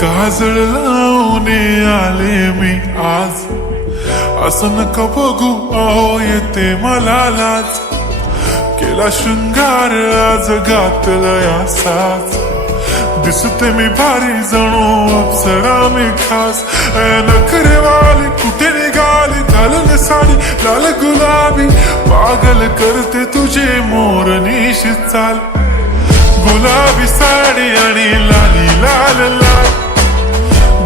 काजळ लावून आले मी आज, असं नका बघू अहो येते मला लाज. केला शृंगार आज घातलाय असाच, दिसते मी भारी जणू अप्सरा मी खास. नखरेवाली कुठे निघाली घालून साडी लाल गुलाबी, पागल करते तुझे मोरनीशी चाल. गुलाबी साडी आणि लाली लाल लाल,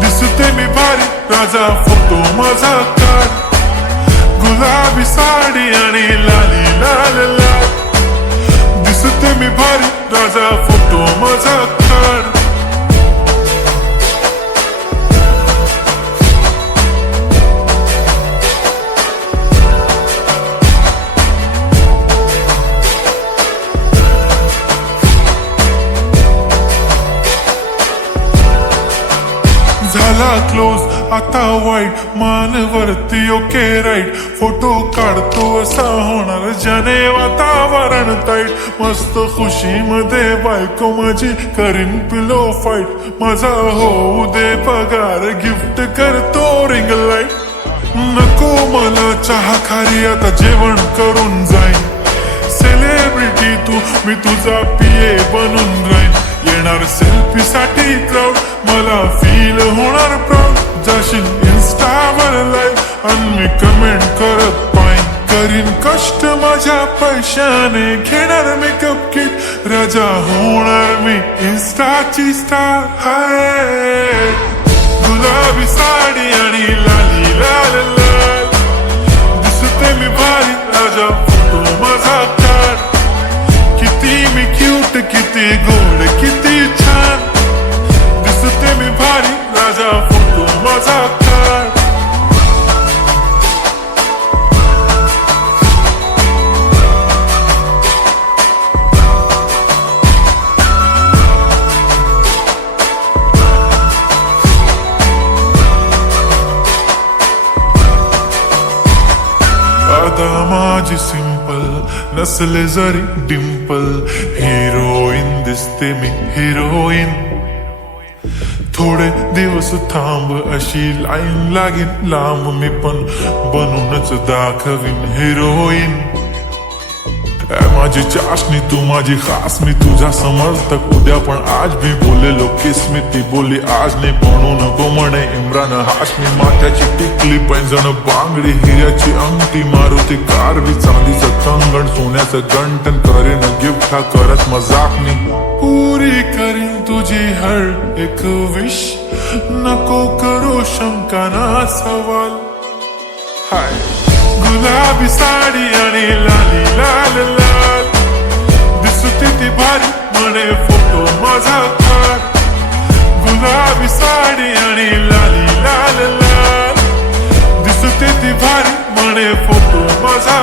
दिसते मी भारी राजा फोटो माझा काढ. गुलाबी साडी आणि लाली लाल लाल, दिसते मी भारी राजा फोटो माझा काढ. झाला क्लोज आता वाईट, मान वरती ओके राईट. फोटो काढतो असा होणार ज्याने वातावरण ताईट. मस्त खुशी मध्ये बायको माझी करीन पिलो फाईट. माझा होऊ दे पगार गिफ्ट करतो रिंग लाईट. नको मला चहा खारी आता जेवण करून जाईन. सेलिब्रिटी तू मी तुझा पिये बनून राहीन. येणार सेल्फी साठी क्राऊड मला फील होणार प्राऊड. जाशील इन्स्टावर लाईव्ह आणि मी कमेंट करत पाईन. करीन कष्ट माझ्या पैशाने घेणार मेकअप किट. राजा होणार मी इन्स्टाची स्टार. हाय गुलाबी साडी आणि लाली लाल लाल, दिसते मी भारी राजा फोटो माझा काढ. किती मी क्यूट किती गोड किती छान, दिसते मी भारी राजा फोटो माझा काढ. आता माझी सिंपल नसले जरी डिंपल, हिरोईन दिसते मी हिरोईन. थोडे दिवस थांब अशी लाईन लागेल लांब, मी पण बनूनच दाखवीन हिरोईन. माझी चाशनी तू माझी खास, मी तुझा समर्थक उद्या पण आज भी बोलेलो किस मी. ती बोली आज नाही बनू नको म्हणे इम्रान हाशमी. माथ्याची टिकली पैंजण बांगडी हिऱ्याची अंगठी, मारुती कार बी चांदीचं कंगण सोन्याचं गंटन. करीन गिफ्ट हा करत मजाक मी. पुरी करीन तुझी हर एक विश, नको करू शंका ना सवाल. हाय गुलाबी साडी आणि लाली लाल लाल, दिसते ती भारी म्हणे फोटो माझा काढ. गुलाबी साडी आणि लाली लाल लाल, दिसते ती भारी म्हणे फोटो माझा